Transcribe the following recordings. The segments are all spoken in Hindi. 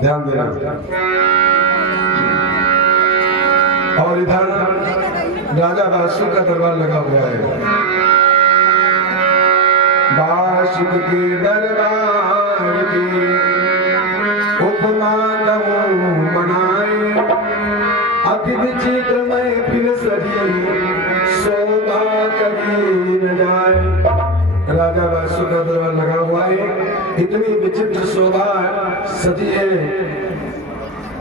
ध्यान देना। और इधर राजा बासु का दरबार लगा हुआ है। बासु के दरबार की उपमा कहूँ बनाए, अति विचित्रमय फिर सजी शोभा कभी न जाए। राजा बासु का दरबार लगा हुआ है, इतनी विचित्र शोभा सजी है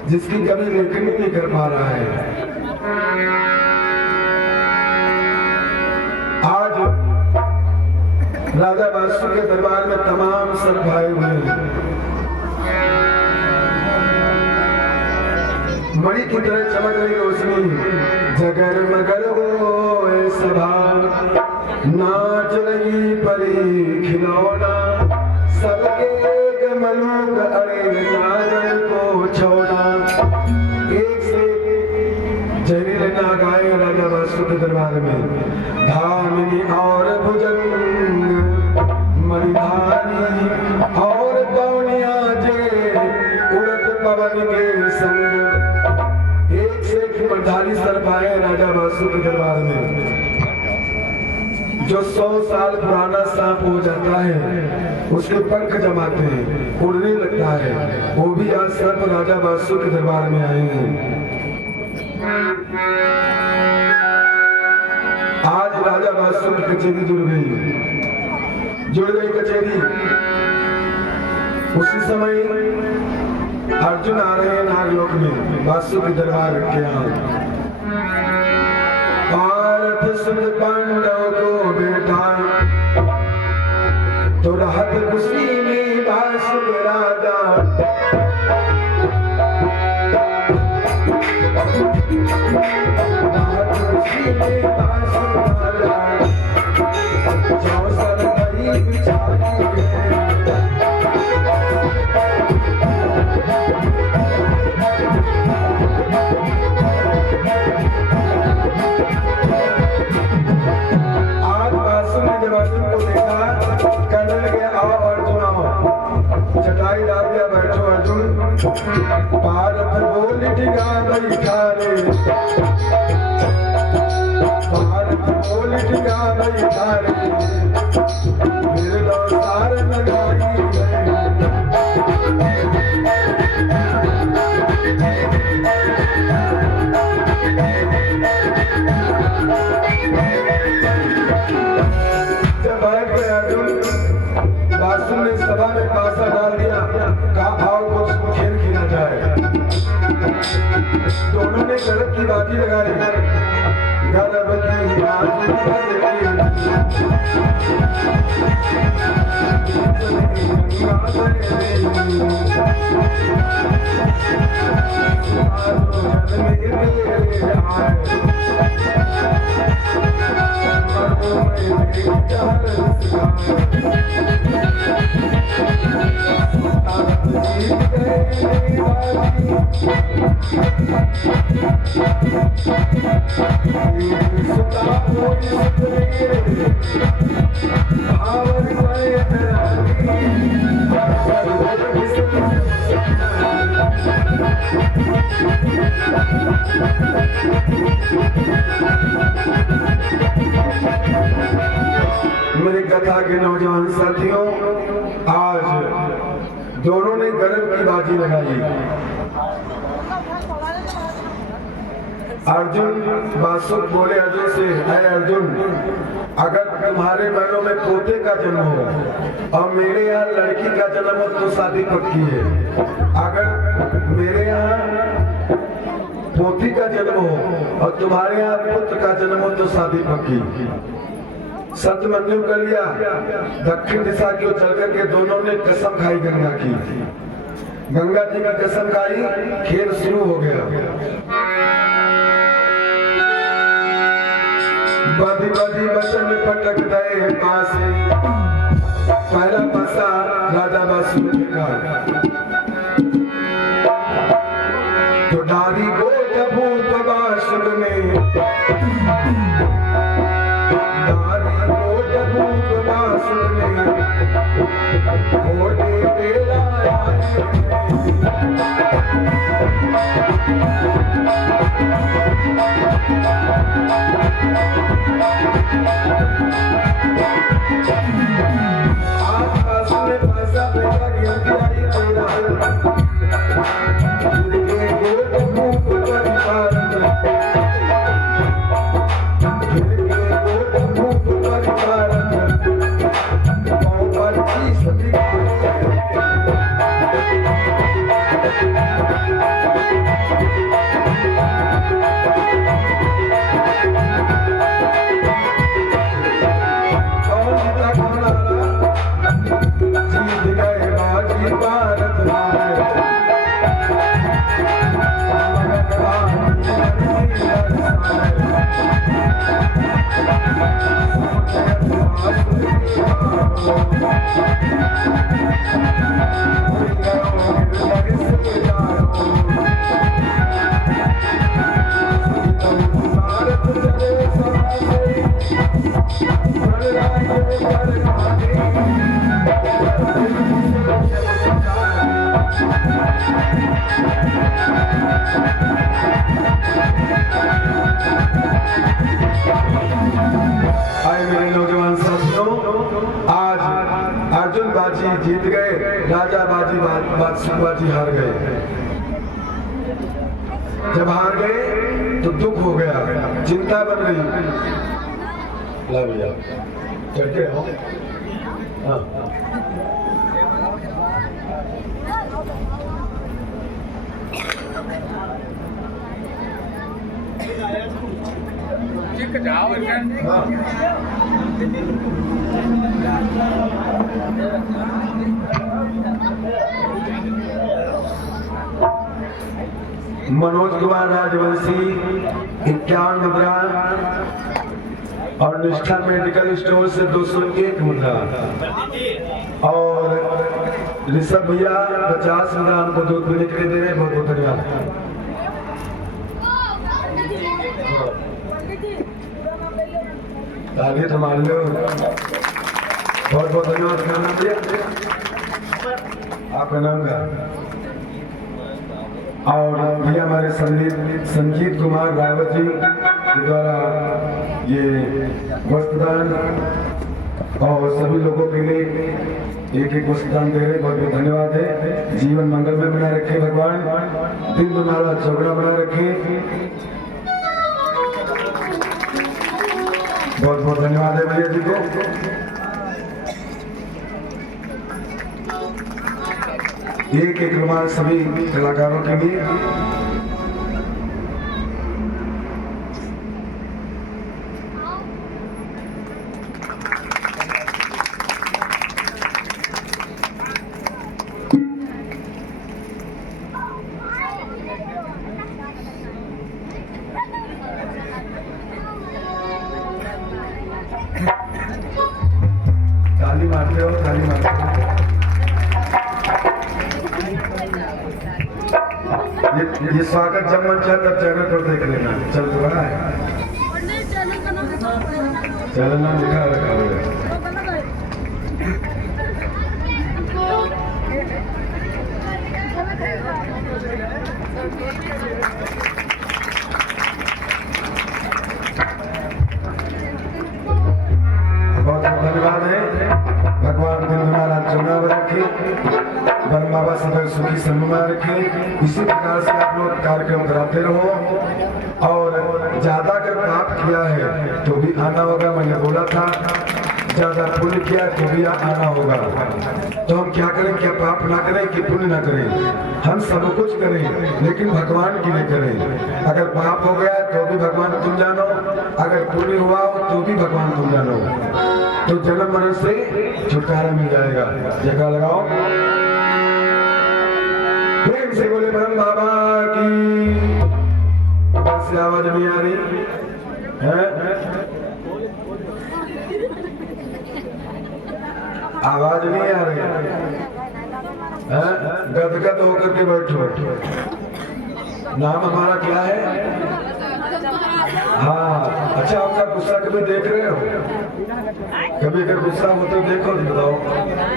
जिसकी कभी लेखन नहीं कर पा रहा है। आज राजा बासु के दरबार में तमाम सर्प आए हुए हैं। मणि की तरह चमक रही रोशनी, जगर मगर हो सभा, नाच रही परी खिलौना, सबके मलूक अरे नारद को छोड़ा। एक से जहरीले नाग आए राजा बासु के दरबार में। धामिनी और भुजंग मणिधारी और पौनिया जे उड़त पवन के संग। एक से एक मणिधारी सर्प आए राजा बासु के दरबार में। जो 100 साल पुराना सांप हो जाता है उसके पंख जमाते हैं, उड़ने लगता है। वो भी आज सर्प राजा बासु के दरबार में आए हैं। आज राजा बासु की कचेरी जुड़ गई कचेरी। उसी समय अर्जुन आ रहे हैं नागलोक में बासु के दरबार के यहाँ। पार्थ सुन पांडव को बेटा, तो रहत खुशी में बासु राजा। रहत खुशी में बासु राजा, चौसर गई बिचारी है। चटाई डाल दिया, बैठो अर्जुन। पार्थ बोल टिका बैठा रे, पार्थ बोल टिका बैठा रे, फिर लो सार लगाई जब बैठ गए अर्जुन, बासु ने सभा में पासा डाल दिया, कहा आओ कुछ खेल खेला जाए। दोनों ने गरब की बाजी लगाई, गरब की बाजी मेरी कथा के नौजवान साथियों, आज दोनों ने गरब की बाजी लगाई। अर्जुन बासु बोले अर्जुन से, है अर्जुन, अगर तुम्हारे बहनों में पोते का जन्म हो और मेरे यहाँ लड़की का जन्म हो तो शादी पक्की है। अगर मेरे यहाँ पोती का जन्म हो और तुम्हारे यहाँ पुत्र का जन्म हो तो शादी पक्की। सत्य मंजूर कर लिया। दक्षिण दिशा की ओर चल करके दोनों ने कसम खाई गंगा की। गंगा जी की कसम खाई, खेल शुरू हो गया। बदी बदी बचन पटक गए पासे, पहला पासा राजा बासु ने फेंका, तो डाली गोट भूत बासु में, डाली गोट भूत बासु में, घोड़े तेरा आए जीत गए, राजा बाजी बादशाह बाजी हार गए। जब हार गए तो दुख हो गया, चिंता बन गई। ला भैया चढ़ के हो। हाँ मनोज कुमार राजवंशी 51 मुद्रा और निष्ठा मेडिकल स्टोर से 201 मुद्रा और ऋषभ भैया 50 मुद्रा हमको दूध पीने के लिए दे रहे हैं। बहुत बहुत धन्यवाद। तालियां तो मान लो। बहुत बहुत धन्यवाद। क्या नाम दिया आपका? नाम का और भैया हमारे संजीत कुमार रावत जी के द्वारा ये वस्त्रदान और सभी लोगों के लिए एक एक वस्त्रदान दे रहे। बहुत बहुत धन्यवाद है। जीवन मंगल में बना रखे भगवान, दिन तुम्हारा चौगड़ा बना रखे। बहुत बहुत धन्यवाद है भैया जी को। एक एक रुमाल सभी कलाकारों के लिए। ताली मारते हो, ताली मारते हो। ये स्वागत जब मन चाहे तब चैनल पर देख लेना। चल तो रहा है, चलना दिखा रखा है। बहुत बहुत धन्यवाद है। भगवान दिन तुम्हारा चुनाव रखे, ब्रह्म बाबा सदैव सुखी सम्मा रखे। इसी प्रकार से आप लोग कार्यक्रम कराते रहो और ज्यादा अगर पाप किया है तो भी आना होगा। मैंने बोला था ज्यादा पुण्य किया तो भी आना होगा। तो हम क्या करें? क्या पाप ना करें कि पुण्य ना करें? हम सब कुछ करें लेकिन भगवान के लिए करें। अगर पाप हो गया तो भी भगवान तुम जानो, अगर पुण्य हुआ तो भी भगवान तुम जानो। तो जन्म मरण से छुटकारा मिल जाएगा। जगह लगाओ, प्रेम से बोले ब्रह्म बाबा की। से आवाज नहीं आ रही है? आवाज नहीं आ रही है? गदगद होकर के बैठो। नाम हमारा क्या है? हाँ अच्छा, आपका गुस्सा कभी देख रहे हो? कभी अगर गुस्सा हो तो देखो, बताओ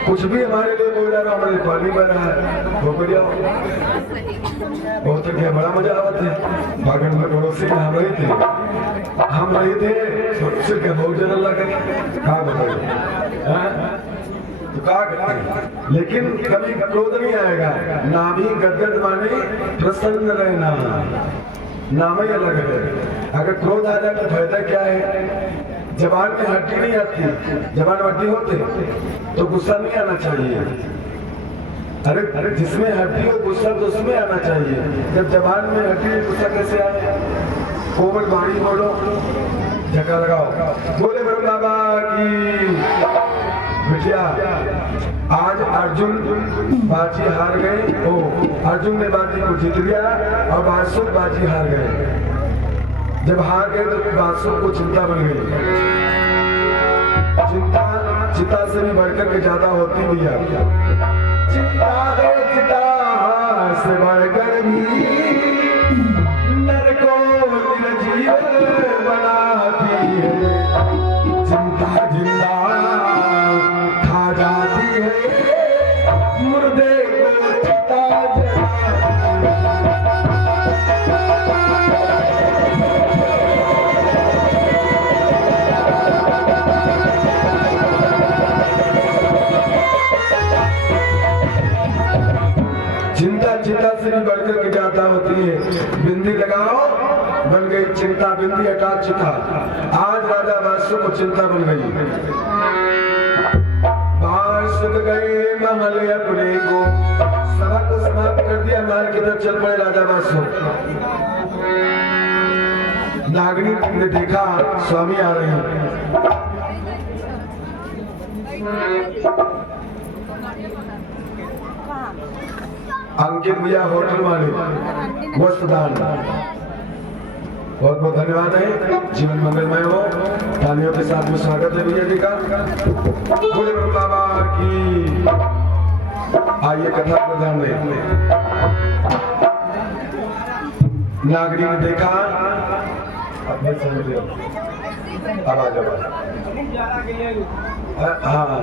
कुछ भी हमारे लिए बोल रहा है, हमारे लिए पानी बह रहा है, वो बढ़िया बहुत तो क्या बड़ा मजा आता है। बागन में पड़ोसी हम रहे थे सिर्फ बहुत जन अल्लाह करे कहा बताइए तो कहा करते, लेकिन कभी क्रोध नहीं आएगा। नाम ही गदगद माने प्रसन्न रहना, नाम ही अलग है। अगर क्रोध आ जाए तो फायदा क्या है? जबान में हड्डी नहीं आती, जबान हड्डी होते तो गुस्सा नहीं आना चाहिए। अरे जिसमें हड्डी हो गुस्सा तो उसमें आना चाहिए। जब जबान में हड्डी गुस्सा कैसे आए? कोमल वाणी बोलो, झटका लगाओ, बोले बड़े बाबा की। बिटिया आज अर्जुन बाजी हार गए, अर्जुन ने बाजी को जीत लिया और बासुर बाजी हार गए। जब हार गए तो बासुर को चिंता बन गई। चिंता चिता से भी बढ़कर के ज्यादा होती भी है। चिंता है चिता से बढ़कर भी नर को निर्जीव बनाती है। चिंता जिंदा खा जाती है, मुर्दे को चिता चिंता चिंता से भी बढ़कर के ज्यादा होती है। बिंदी लगाओ, बन गई चिंता, बिंदी हटा चिता। आज राजा बासु को चिंता बन गई। बासुक गए महल अपने को, सभा को समाप्त कर दिया, महल की तरफ चल पड़े राजा बासु। नागनी ने देखा स्वामी आ रहे हैं। अंकित भैया होटल वाले वस्त्रदान, बहुत बहुत धन्यवाद है। जीवन मंगलमय हो। तालियों के साथ में स्वागत है भैया जी का। बोले बाबा की। आइए कथा प्रधान में। नागरी ने देखा, अब आ जाओ। हाँ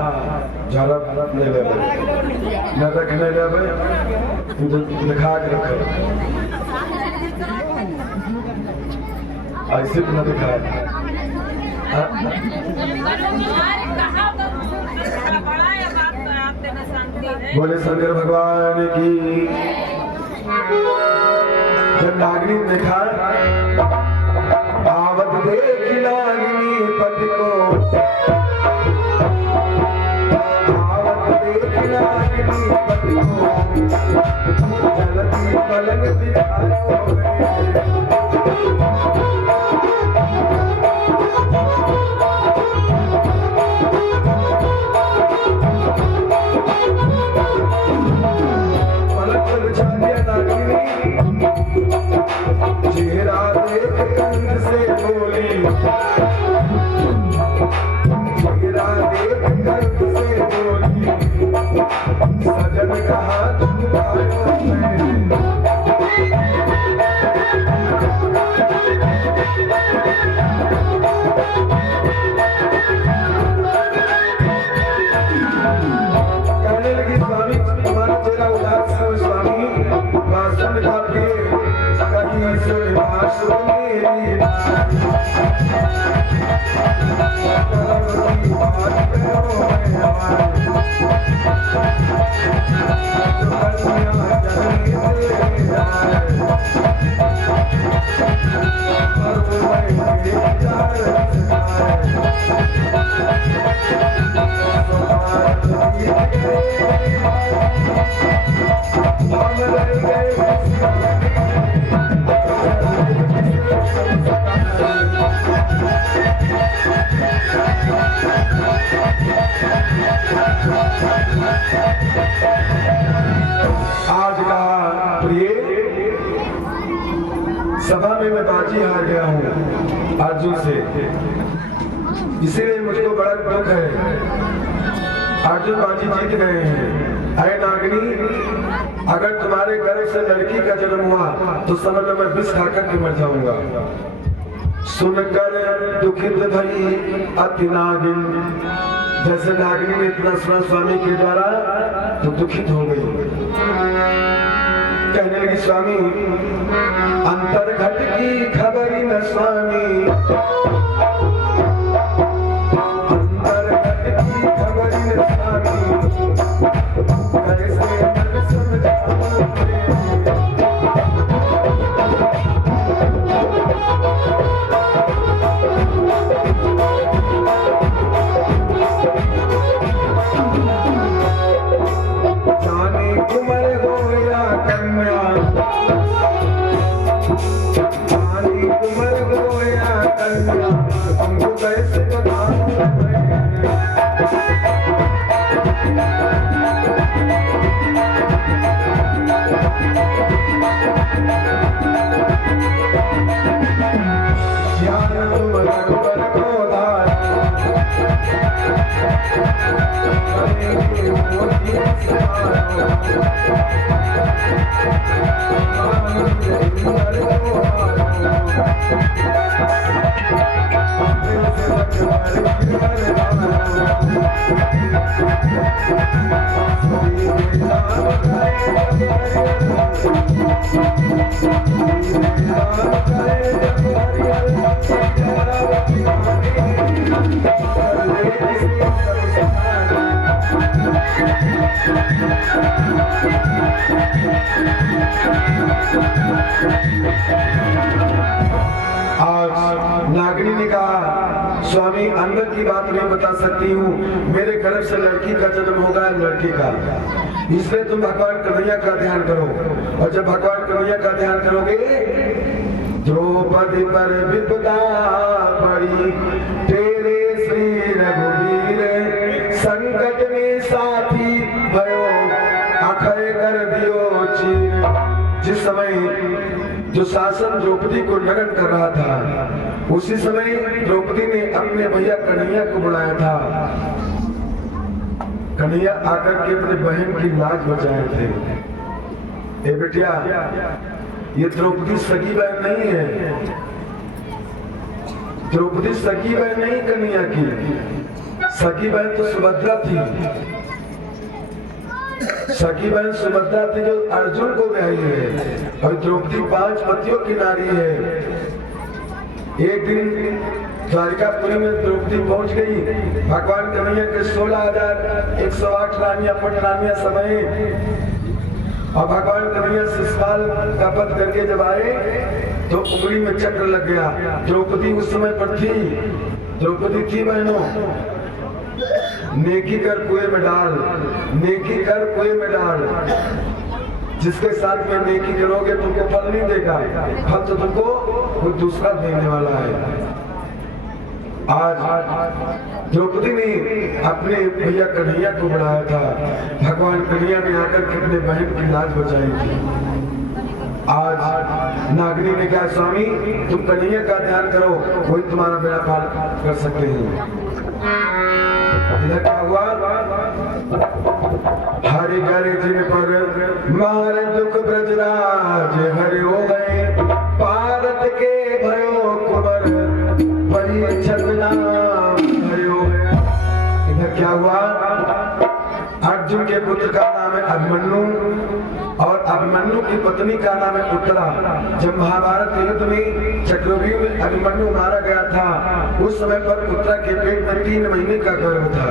झाड़ा ले ले न रखने ले लिखा के रखो, ऐसे न दिखा। बोले शंकर भगवान की। जब नागनी ने देखा, आवत देख नागिनी पति को, आवत देख नागिनी पति को, जलती पलंग दिखाओ। पलक बिछा दिया नागिनी, चेहरा देख कंध से बोली, चेहरा देख कंध से बोली, सजन का हाथ उठायो मैं। कहने लगी स्वामी हमारा चेहरा उदास है स्वामी, वास्तव में आपके कहीं सुन बासु मेरी आज का प्रिय सभा में मैं बाजी हार गया हूँ अर्जुन से, इसीलिए मुझको बड़ा दुख है। अर्जुन बाजी जीत गए हैं। अरे नागिनी, अगर तुम्हारे गर्भ से लड़की का जन्म हुआ तो समझ लो मैं विष खाकर के मर जाऊंगा। सुनकर दुखित भई अति नागिन। जैसे नागिनी ने इतना सुना स्वामी के द्वारा तो दुखित हो गई, कहने लगी स्वामी अंतर्घट की खबरी न स्वामी, अंतर्घट की खबरी न स्वामी, कैसे मन समझाऊं हमको कैसे बताऊं नागनी ने कहा स्वामी अंदर की बात नहीं बता सकती हूँ, मेरे गर्भ से लड़की का जन्म होगा, लड़की का, इसलिए तुम भगवान कन्हैया का ध्यान करो। और जब भगवान कन्हैया का ध्यान करोगे द्रौपदी पर विपदा पड़ी, तेरे श्री रघुवीर संकट में साथी भयो, आखिर कर दियो चीर। जिस समय जो शासन द्रौपदी को नग्न कर रहा था, उसी समय द्रौपदी ने अपने भैया कन्हैया को बुलाया था। कन्हैया आकर के अपने बहन की लाज बचाए थे। ए बेटिया, ये द्रौपदी सगी बहन नहीं है, द्रौपदी सगी बहन नहीं कन्हैया की, सगी बहन तो सुभद्रा थी। सखी बहन सुभद्रा थी जो अर्जुन को ब्याही है, और द्रौपदी 5 पतियों की नारी है। एक दिन द्वारिकापुरी में द्रौपदी पहुंच गई, भगवान कन्हैया के 16,108 रानियां पटरानियां समय, और भगवान कन्हैया शिशुपाल का पद करके जब आए तो उंगली में चक्र लग गया। द्रौपदी उस समय पर थी, द्रौपदी थी बहनों, नेकी कर कुएं में डाल, नेकी कर कुएं में डाल। जिसके साथ में नेकी करोगे तुमको फल नहीं देगा, फल तो तुमको कोई दूसरा देने वाला है। आज द्रौपदी ने अपने भैया कन्हैया को बुलाया था, भगवान कन्हैया ने आकर के अपने बहन की लाज बचाई थी। आज नागनी ने कहा स्वामी तुम कन्हैया का ध्यान करो, वही तुम्हारा बेड़ा पार कर सकते हैं। इधर क्या हुआ, हरि करे जिन पर मार दुख ब्रजराज, हरि हो गए भारत के भयो कुंवर, बड़ी छलना हरि हो गए। इधर क्या हुआ, अर्जुन के पुत्र का नाम है अभिमन्यु, और अभिमन्यु की पत्नी का नाम है उत्तरा। जब महाभारत युद्ध में चक्रव्यूह में अभिमन्यु मारा गया था, उस समय पर उत्तरा के पेट में 3 महीने का गर्भ था।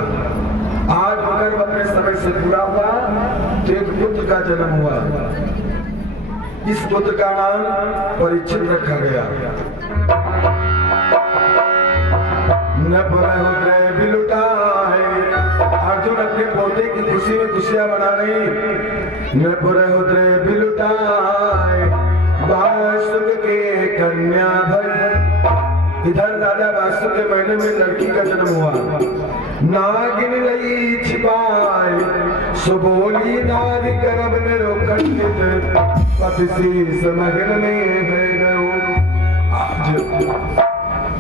आज गर्भ अपने समय से पूरा हुआ तो एक पुत्र का जन्म हुआ। इस पुत्र का नाम परीक्षित रखा गया। न पुरहुद्रय बिलुटाए, अर्जुन अपने पोते की खुशी में खुशियां मना रहे। न पुरहुद्रय बिलुटाए, वासुक के कन्या भई। इधर राजा वासुक के महीने में लड़की का जन्म हुआ। नागिन लई छिपाए, सुबोली नारी गर्भ में रोकंडित, पति शीस महल में है गयो।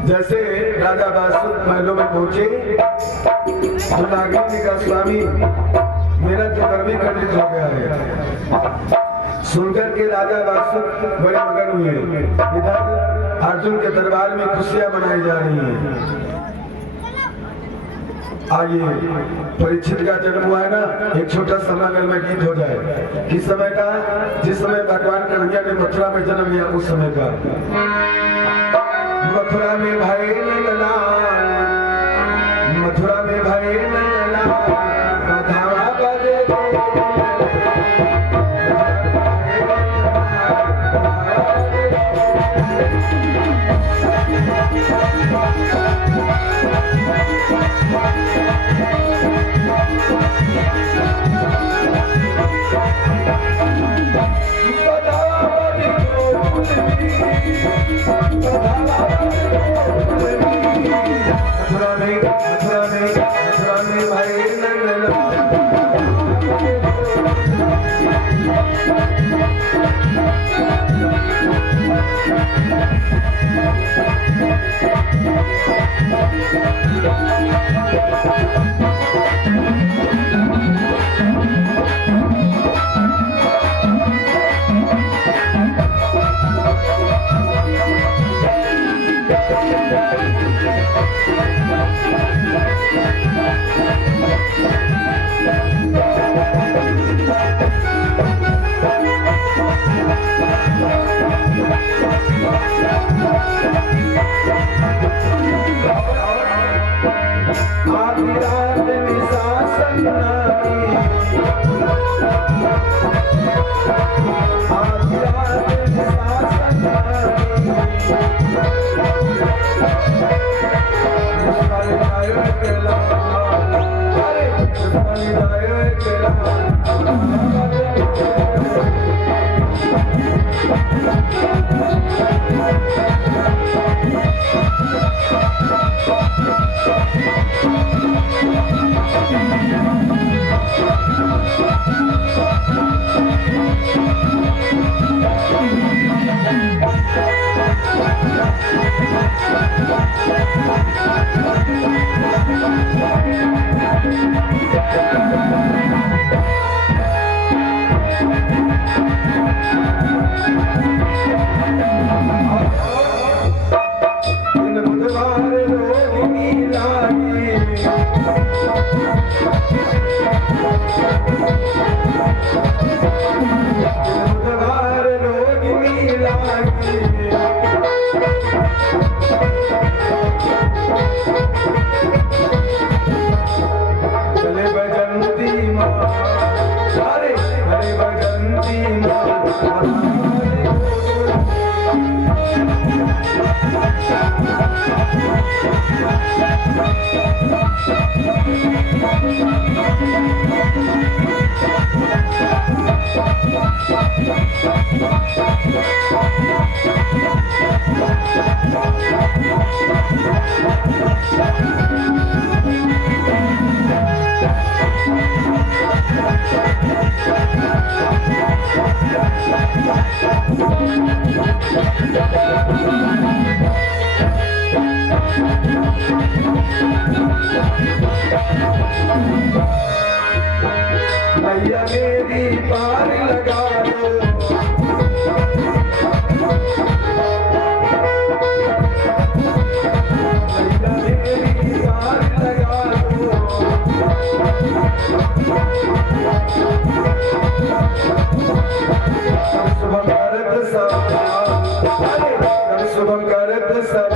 जैसे राजा वासुक महलों में पहुंचे तो नागिन ने कहा स्वामी मेरा तो गर्भ ही खंडित हो गया है। सुनकर के राजा वासुक बड़े मगन हुए। इधर अर्जुन के दरबार में खुशियां मनाई जा रही हैं। आइए, परीक्षित का जन्म हुआ है ना, एक छोटा समय अगर में गीत हो जाए। किस समय का? जिस समय भगवान कन्हैया ने मथुरा में जन्म लिया, उस समय का। मथुरा में भाई नंदलाल, मथुरा में भाई नंदलाल, धावा बजे मैया मेरी पार लगा दो, मैया मेरी पार लगा दो, शुभम करत सब, शुभम करत सब।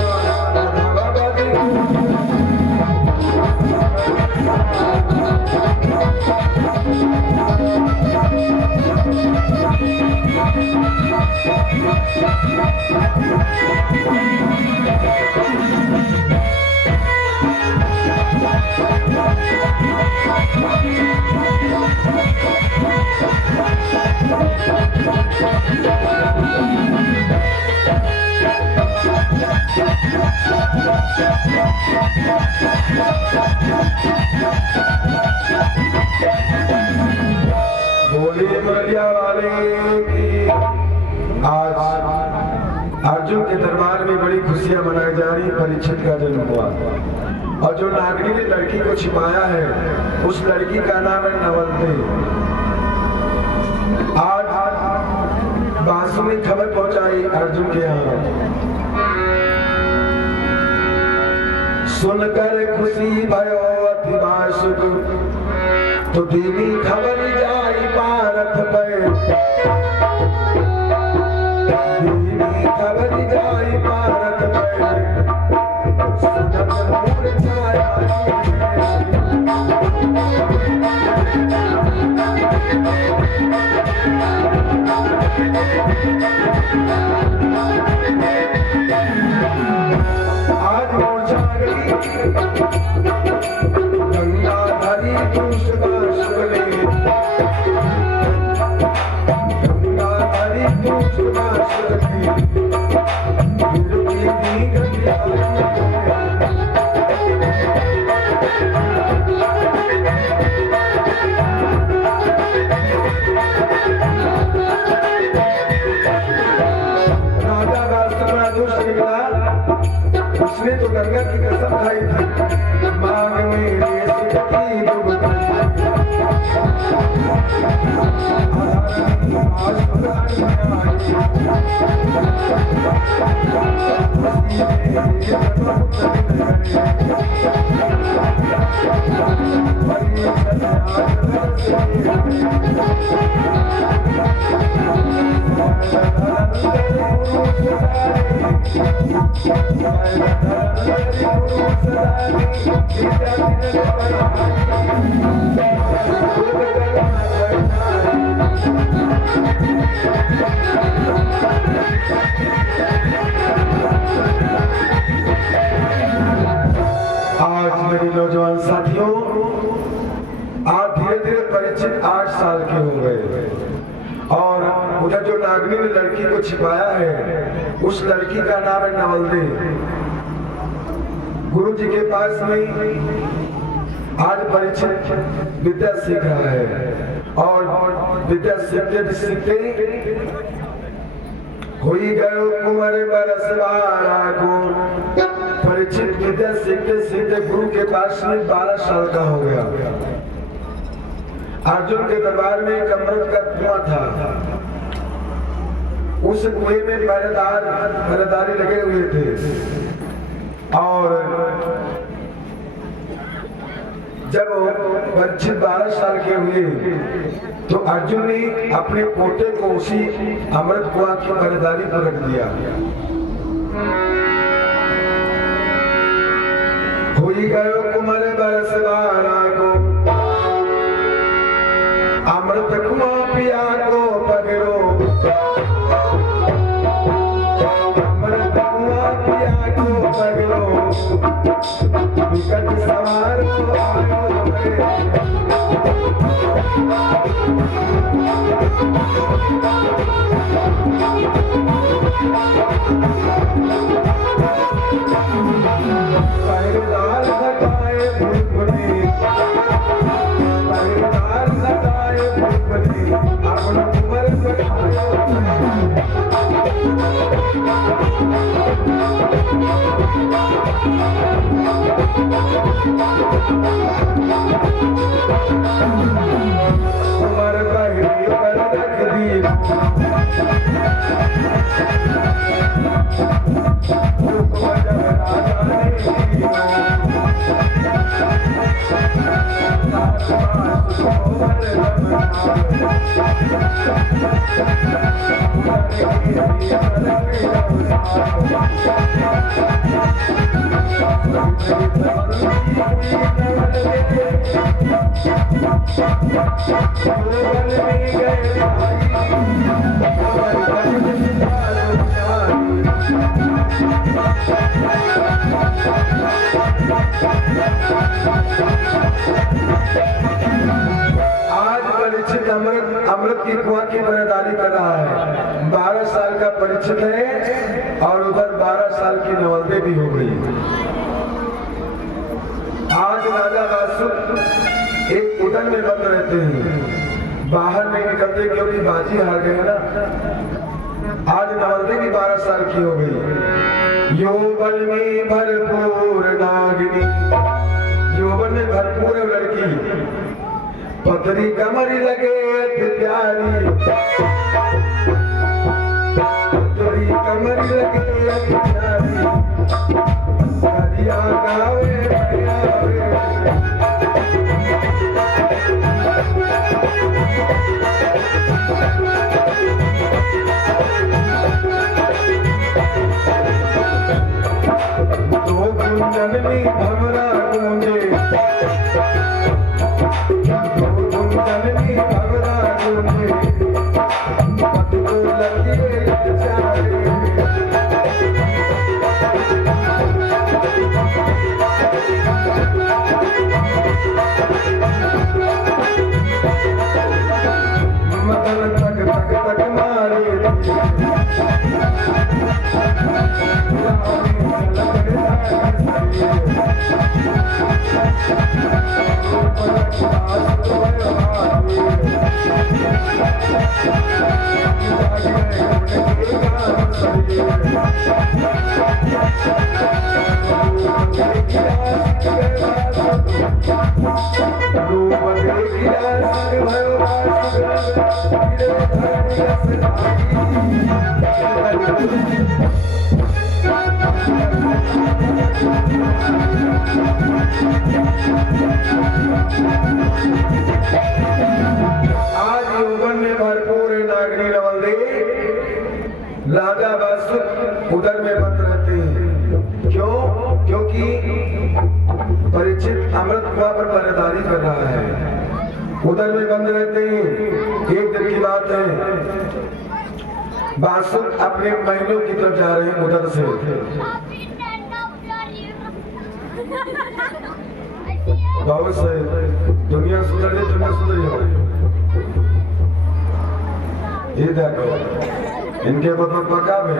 बोले मरिया वाले की। आज अर्जुन के दरबार में बड़ी खुशियां मनाई जा रही। परीक्षित का जन्म हुआ और जो नागरी ने लड़की को छिपाया है उस लड़की का नाम है नवलते। आज बासु में खबर पहुंचाई अर्जुन के यहाँ सुनकर खुशी भयो अति वासुक, तो देवी खबर जाई पारथ पे, देवी खबर जाई पारथ पे, सुनत मोर छाया आज मोर जागरी गंगाधरी दूषबा शुक्ले, गंगाधरी दूषबा शुक्ले, गिरती गंगा राजा राष्ट्र बड़ा दुष्ट निकला। उसने तो गंगा की कसम खाई थी, मांग मेरे सुख की दुबकी, आज मेरे नौजवान साथियों, आप धीरे धीरे परिचित 8 साल के हो गए और उधर जो नागनी ने लड़की को छिपाया है, उस लड़की का नाम है नवलदे। गुरु जी के पास में आज परिचित विद्या सीख रहा है और विद्या सीखते सीखते हो ही गयो कुंवर बरस बारा को। परिचित विद्या सीखते सीखते गुरु के पास में 12 साल का हो गया। अर्जुन के दरबार में एक अमृत का कुआं था, उस कुएं में पहरेदारी लगे हुए थे और जब परिचित 12 साल के हुए तो अर्जुन ने अपने पोते को उसी अमृत कुआं की पहरेदारी पर रख दिया। होई गयो कुंवर बरस बारा को, अमृत कुआं पिया को पकड़ो, अमृत कुआं पिया को पकड़ो, विकट सवार आयो पहरेदार लगाए भूखने, पहरेदार लगाए भूखने, अपना कुंवर पर कुंवर पहरे पर रख दी, आज परिचित अमृत की कुआं की पहरेदारी कर रहा है। 12 साल का परिचित है और उधर 12 साल की नवलदे भी हो गई। आज राजा वासुक एक उदन में बंद रहते हैं, बाहर नहीं निकलते क्योंकि बाजी हार गए ना। आज नवलदे भी 12 साल की हो गई। यौवन में भरपूर नागिनी, यौवन में भरपूर लड़की, पतरी कमरी लगे अति प्यारी, पतरी कमरी लगे अति प्यारी, करिया गावे जननी भवरा गूंजे, जननी भवरा गूंजे, पति को लगे ललचाए। मदन तक तक तक मारे आज यौवन में भरपूर नागनी नवलदे राजा बासुक उदर में बंद रहते हैं। क्यों? क्योंकि परीक्षित अमृत कुआं पर पहरेदारी कर रहा है, उदर में बंद रहते हैं। एक दिन की बात है, बासुक अपने महलों की तरफ जा रहे हैं उधर से। बहुत सही, दुनिया सुधर गई, दुनिया सुधर गई। ये देखो इनके बदल पका में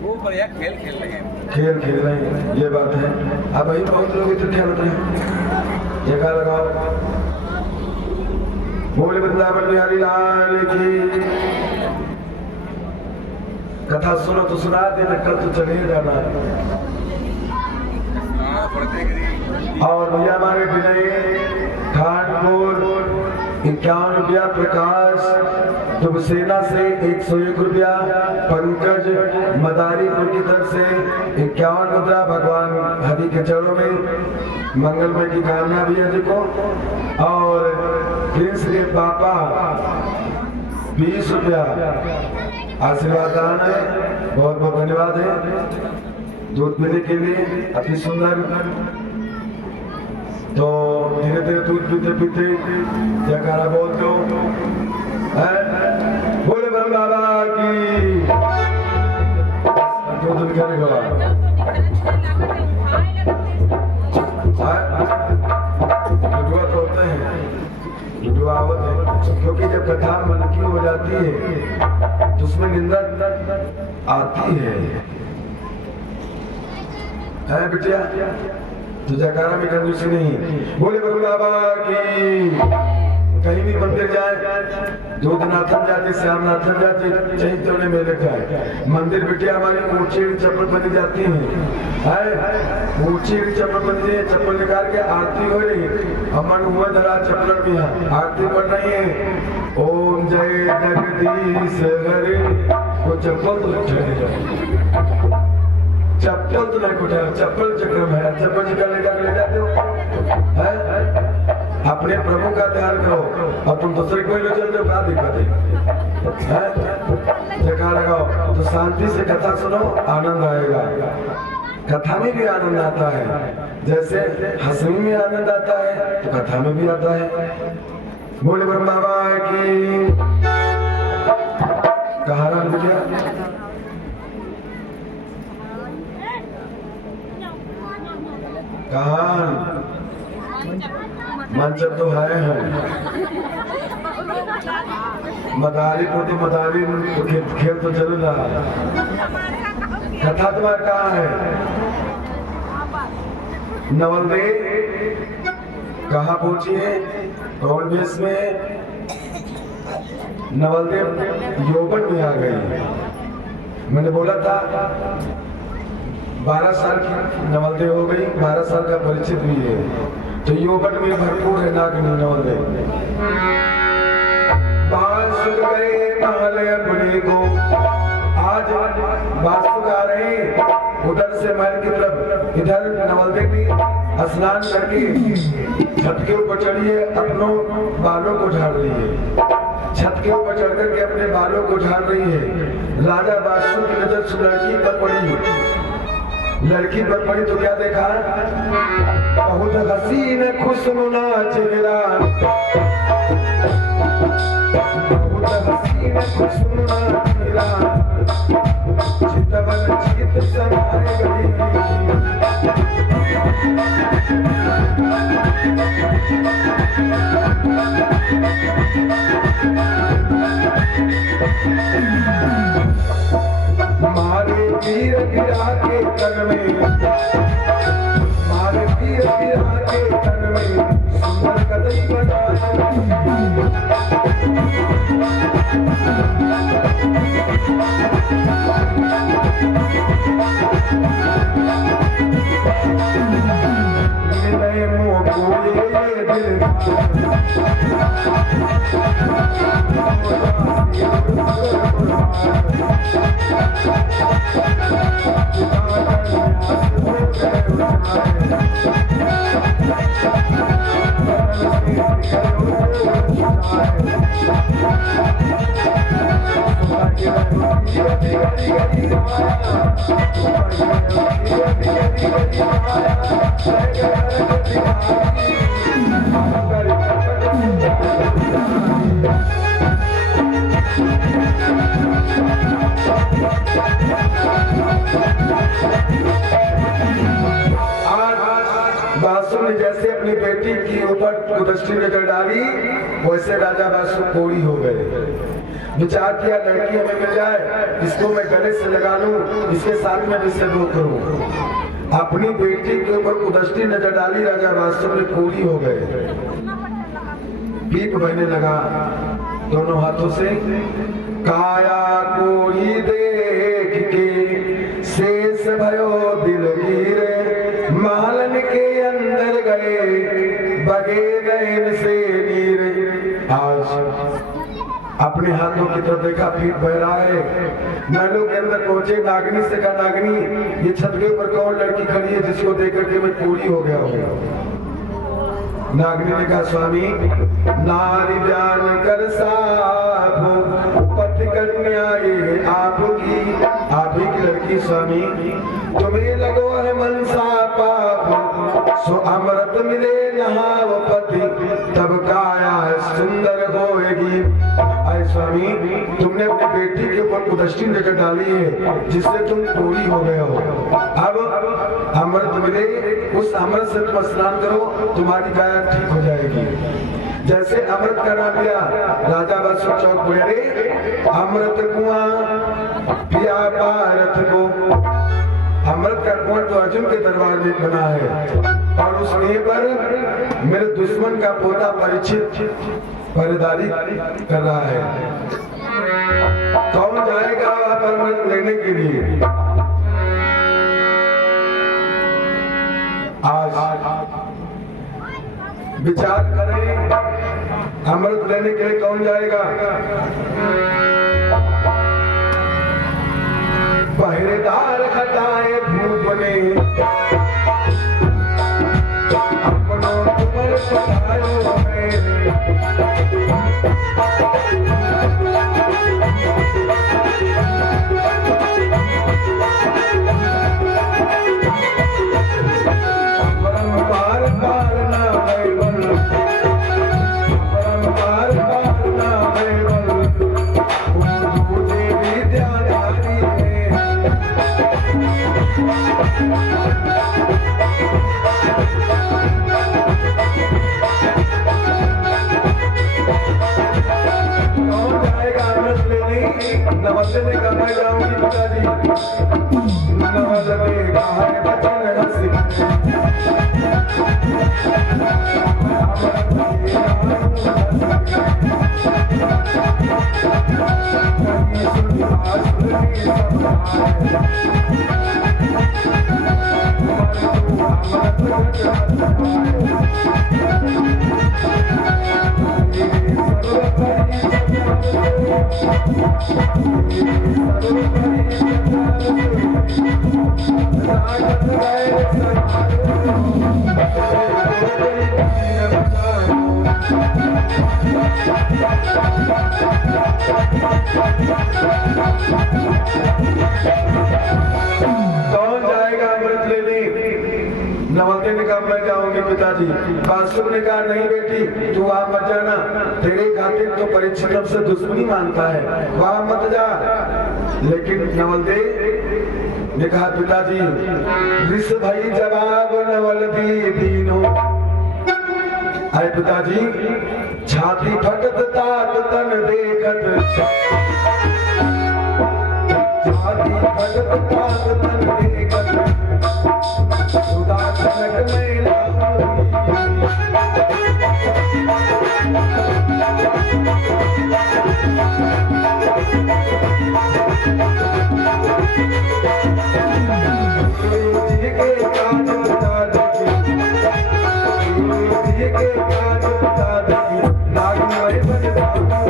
वो बढ़िया खेल खेल रहे हैं, खेल खेल रहे हैं, ये बात है। अब वही बहुत लोग इधर खेलते हैं। जगह लगाओ, बोले वृंदावन बिहारी लाल की। कथा सुनो तो सुना देना, कल तो चले जाना। और भैया हमारे विनय खानपुर 51 रुपया, प्रकाश दुबसेना से 101 रुपया, पंकज मदारीपुर की तरफ से 51 मुद्रा। भगवान हरि के चरणों में मंगलमय की कामना भी है देखो। और प्रिंस के पापा 20 रुपया आशीर्वाद दान है, बहुत बहुत धन्यवाद है दूध पीने के लिए, अति सुंदर। तो धीरे धीरे दूध पीते पीते जयकारा बोल दो, बोले ब्रह्म बाबा की। दूध करेगा तो होते हैं, जुड़वावत है। क्योंकि जब कथा मन की हो जाती है तो उसमें निंदा आती है बिटिया। तो जयकारा में कंजूसी नहीं। बोले बगुल बाबा की। कहीं भी मंदिर जाए, जोधनाथन जाते, श्यामनाथन जाते, चैतन्य मेले जाए, मंदिर बिटिया हमारी ऊंची चप्पल बनी जाती है, ऊंची चप्पल बनी है, चप्पल निकाल के आरती हो रही है, अमन हुआ धरा चप्पल में आरती बढ़ रही है। ओम जय जगदीश हरे। वो चप्पल तो चप्पल तो नहीं उठा, चप्पल चक्रम है, चप्पल निकाल ले जाते हो है? अपने प्रभु का ध्यान करो और तुम दूसरे कोई ले चलते हो, क्या दिक्कत है? जगह लगाओ तो शांति से कथा सुनो, आनंद आएगा। कथा में भी आनंद आता है, जैसे हंसने में आनंद आता है तो कथा में भी आता है। बोले ब्रह्म बाबा की। कहा रहा बिटिया? कहाँ मंचर तो है मदारी को तो मदारी तो खेल तो चल रहा। कथा तुम्हारा कहाँ है? नवलदे कहाँ पहुंची है? कौन देश में? नवलदेव यौवन में आ गई। मैंने बोला था 12 साल की नवलदेव हो गई, 12 साल का परिचित भी है, तो यौवन में भरपूर है नागनी नवलदेव। बासुक गए महल अपने को, आज बासुक आ रहे उधर से महल की तरफ। इधर नवलदेव भी स्नान करके छत के ऊपर चढ़िए, अपनों बालों को झाड़ रही है, छत के ऊपर चढ़ करके अपने बालों को झाड़ रही है। राजा बादशाह की नजर उस लड़की पर पड़ी। लड़की पर पड़ी तो क्या देखा? बहुत हसीन खुशनुमा चेहरा, बहुत हसीन खुशनुमा चेहरा, चितवन चित समाए गई। मारे पीर गिरा के तन में, मारे पीर गिरा के तन में सुंदर कदई बनाया। नए मुँह बोले दिल बासु ने जैसे अपनी बेटी की ऊपर कुदृष्टि नजर डाली, वैसे राजा बासु कोड़ी हो गए। विचार किया लड़की हमें मिल जाए, इसको मैं गले से लगा लूं, इसके साथ में भी से दो करूं। अपनी बेटी के ऊपर कुदृष्टि नजर डाली, राजा बासु ने कोड़ी हो गए। पीप बहने लगा दोनों हाथों से। काया कोड़ी देख के शेष भयो दिलगीर, महलन के अंदर गए बगे नैन से नीर। आज अपने हाथों की तरफ देखा, पीठ बह रहा है। महलों के अंदर पहुंचे, नागनी से कहा, नागनी ये छत के ऊपर कौन लड़की खड़ी है जिसको देख करके मैं कोड़ी हो गया हूँ? नागनी ने कहा, स्वामी नारी जान कर साधु पति कन्या ये आपकी, आप ही की लड़की स्वामी, तुम्हें लगो है मनसा पाप, सो अमृत मिले नहाव पति, तब काया सुंदर होएगी। आए स्वामी, तुमने अपनी बेटी के ऊपर कुदृष्टि नजर डाली है जिससे तुम कोड़ी हो गए हो। अब अमृत मिले, उस अमृत से तुम स्नान करो, तुम्हारी काया ठीक हो जाएगी। जैसे अमृत का नाम लिया, राजा बादशाह चौक बोले, अमृत कुआं पिया भारत को। अमृत का कुआं तो अर्जुन के दरबार में बना है, और उस कुएं पर मेरे दुश्मन का पोता परीक्षित पहरेदारी कर रहा है। कौन जाएगा वहां पर अमृत लेने के लिए? आज विचार करें, अमृत लेने के लिए कौन जाएगा? पहरेदार खटाए धूप ने अपनों तुमर पढ़ायो में। नमस्ते ने कहा, मैं जाऊंगी पिताजी। नवल देगा है बचन हंसी, कौन जाएगा अमृत लेने? नवलते ने कहा मैं जाऊंगी पिताजी। बासुर ने कहा नहीं बेटी तू वहां मत जाना, तेरे खातिर तो परीक्षित हमसे दुश्मनी मानता है, वहां मत जा। लेकिन नवलते ने कहा पिताजी विष भई जवाब नवलती दीनो। अरे पिताजी छाती फटत तात तन देखत, छाती फटत तात तन देखत, सुधा कनक में लाऊंगी। जी के काज बता देगी, जी के काज बता देगी, नागमय बन जाऊंगी।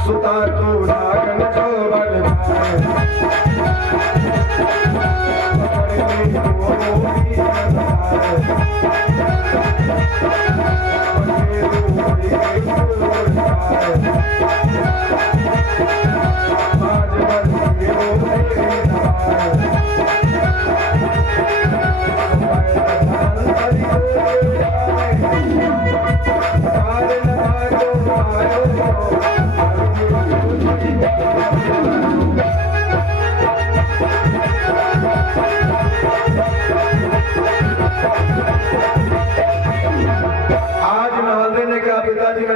सुता तो नागन चोबल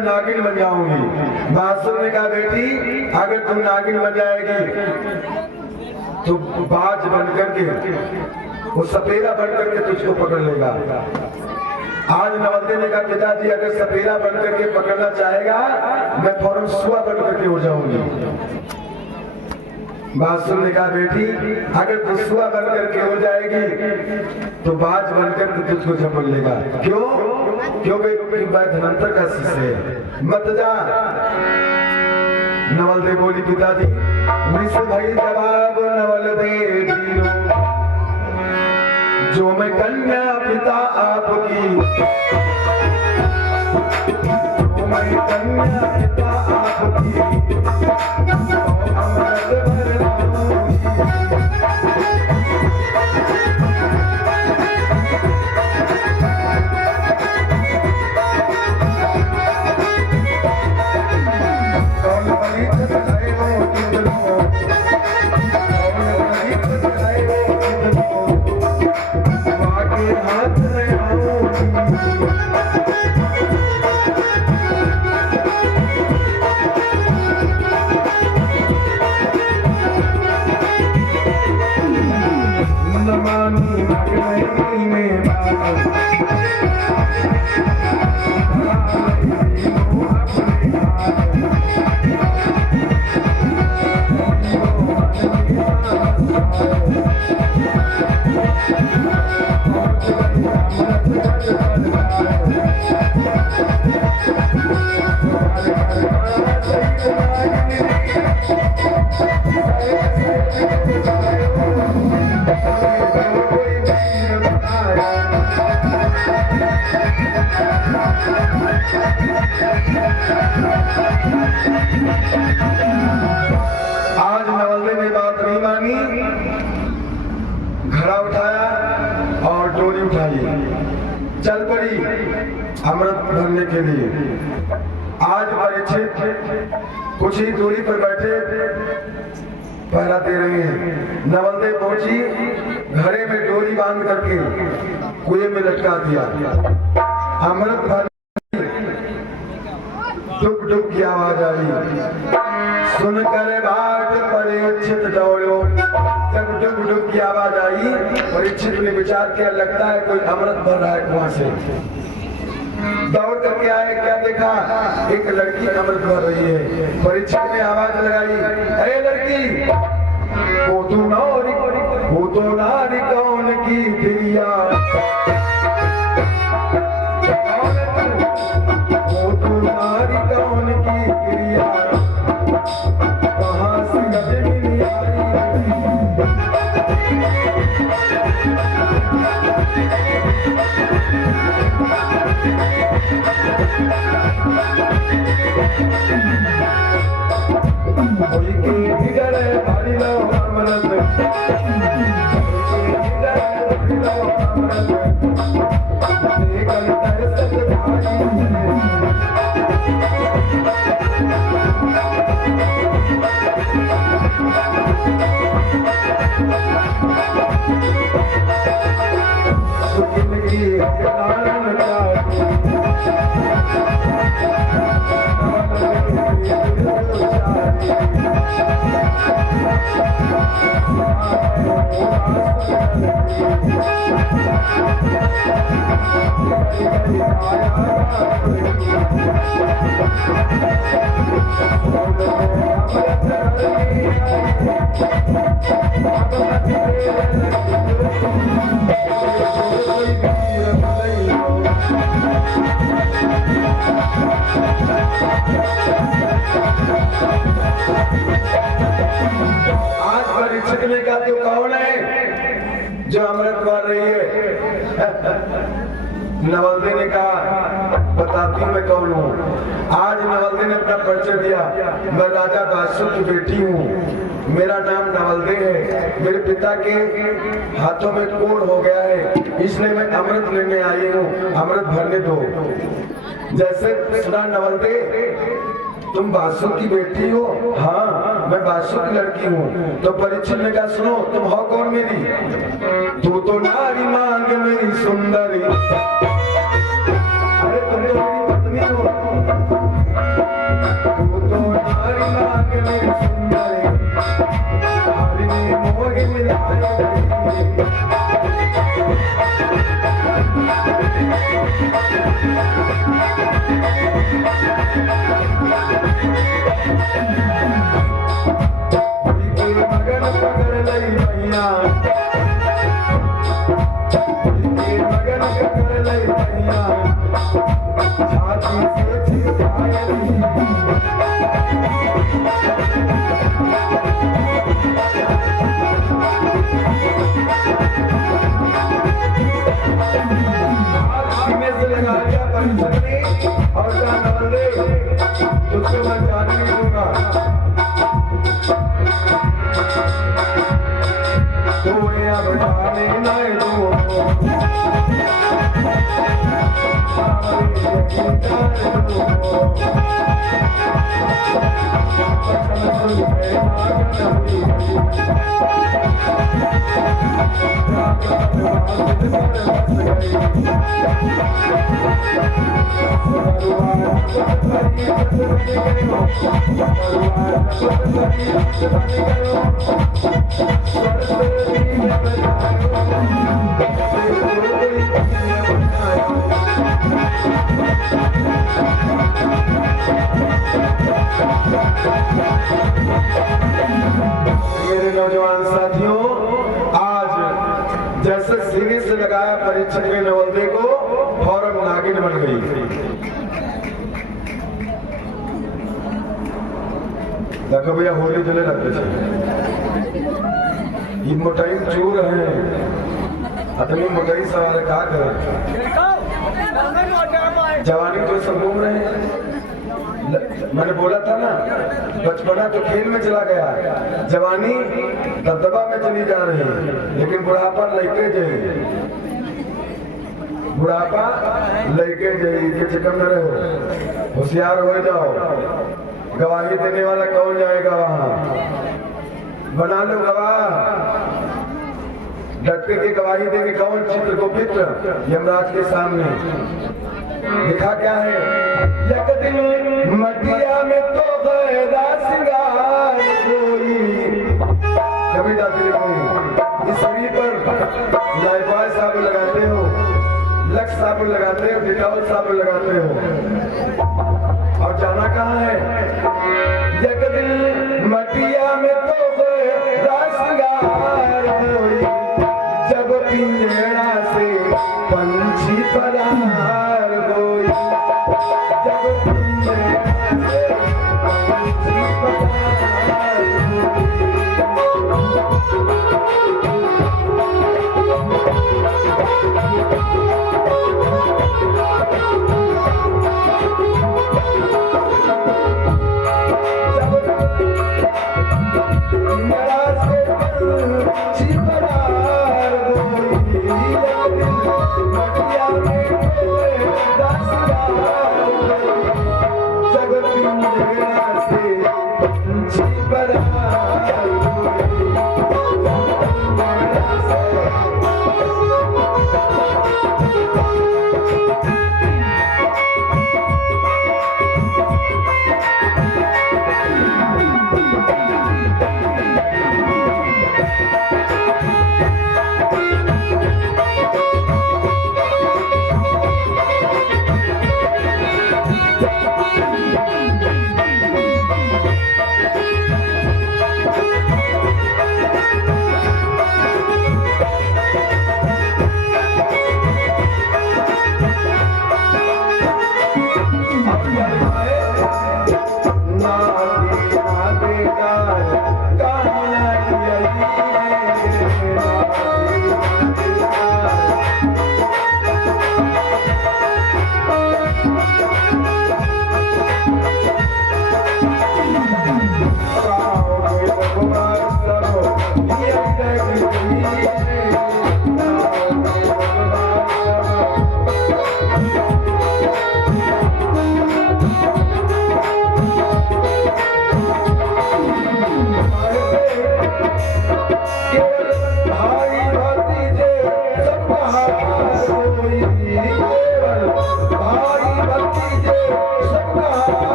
नागिन बन जाऊंगी। बासुर ने कहा बेटी अगर तुम नागिन बन जाएगी तो बाज बन करके वो सपेरा बन करके तुझको पकड़ लेगा। आज नवलते ने कहा पिताजी अगर सपेरा बन करके पकड़ना चाहेगा मैं फौरन सुआ बन करके हो जाऊंगी। बासुर ने कहा बेटी अगर तू सुआ बन करके हो जाएगी तो बाज बनकर के तुझको झपट लेगा। क्यों? क्योंकि धनंतर का शिष्य है, मत जा। नवलते बोली पिताजी विष भई जवाब नवलते दीनो, जो मैं कन्या पिता आपकी, जो मैं कन्या पिता आपकी, अमृत भर आज नवलते ने बात नहीं मानी, घड़ा उठाया और डोरी उठाई, चल पड़ी अमृत भरने के लिए। आज परीक्षित कुछ ही दूरी पर बैठे पहरा दे रहे हैं। नवलते पहुंची, घड़े में डोरी बांध करके कुएं में लटका दिया। अमृत भर डुब डुब की आवाज आई, सुनकर बाट परीक्षित दौड़ो। जब डुब डुब की आवाज आई परीक्षित ने विचार किया लगता है कोई अमृत भर रहा है कुआं से। दौड़ करके आए, क्या देखा एक लड़की अमृत भर रही है। परीक्षित ने आवाज लगाई अरे लड़की वो तो नारी कौन की प्रिया, कौन कोई के जिगर भारी लो अमृत, कोई के जिगर भारी लो अमृत, देखल तरसत भाई जिंदगी हकदारन का आज परीक्षक ने कहा तू कौन है जो अमृत मार रही है? नवल्दे ने कहा बताती हूँ मैं कौन हूँ। आज नवल्दे ने अपना परिचय दिया, मैं राजा बादशाह की बेटी हूँ, मेरा नाम नवल्दे है, मेरे पिता के हाथों में कोढ़ हो गया है, इसलिए मैं अमृत लेने आई हूँ, अमृत भरने दो। जैसे सुना नवल्दे तुम बासु की बेटी हो? हाँ मैं बासु की लड़की हूँ। तो परीक्षित ने कहा सुनो तुम हो कौन मेरी? तू तो नारी मांग मेरी सुंदरी, अरे तुम तो मेरी पत्नी हो। तू तो नारी मांग मेरी सुंदरी, हरि ने मोह मिलाए मगन पकड़ लई मैया, मगन पकड़ लई मैया, छाती से छिपाए सीने से लगा लिया परीक्षक ने और कहा नवल्दे तुझको मैं जाने नहीं दूंगा। तो अब जाने नहीं दूंगा, मेरे नौजवान साथियों, आज जैसे सीने से लगाया परीक्षक ने नवल्दे को, फौरन नागिन बन गई। देखो भैया होली चले लगते थे, ये मोटाई चूर है, अतनी मोटाई सवाल का कर जवानी तो सब घूम रहे हैं। मैंने बोला था ना बचपना तो खेल में चला गया, जवानी दबदबा में चली जा रही, लेकिन बुढ़ापा लैके जाए, बुढ़ापा लैके जाए के चक्कर में रहो, होशियार हो जाओ। गवाही देने वाला कौन जाएगा वहां? बना लो गवाह, डट के गवाही देंगे कौन? चित्रगुप्त यमराज के सामने। लिखा क्या है? एक दिन मटिया में तो गया सिंगार कोई, कभी जाती कोई इस शरीर पर लाइफॉय साबुन लगाते हो, लक्स साबुन लगाते हो, डिटॉल साबुन लगाते हो, और जाना कहाँ है? एक दिन मटिया में तो गया सिंगार कोई, जब पिंजरा से पंछी परार कोई, जब पिंजरा से पंछी परार कोई।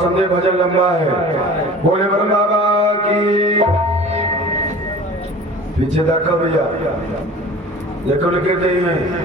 समझे भजन लंबा है। बोले ब्रह्म बाबा की। पीछे देखो भैया, देखो लिखे हैं।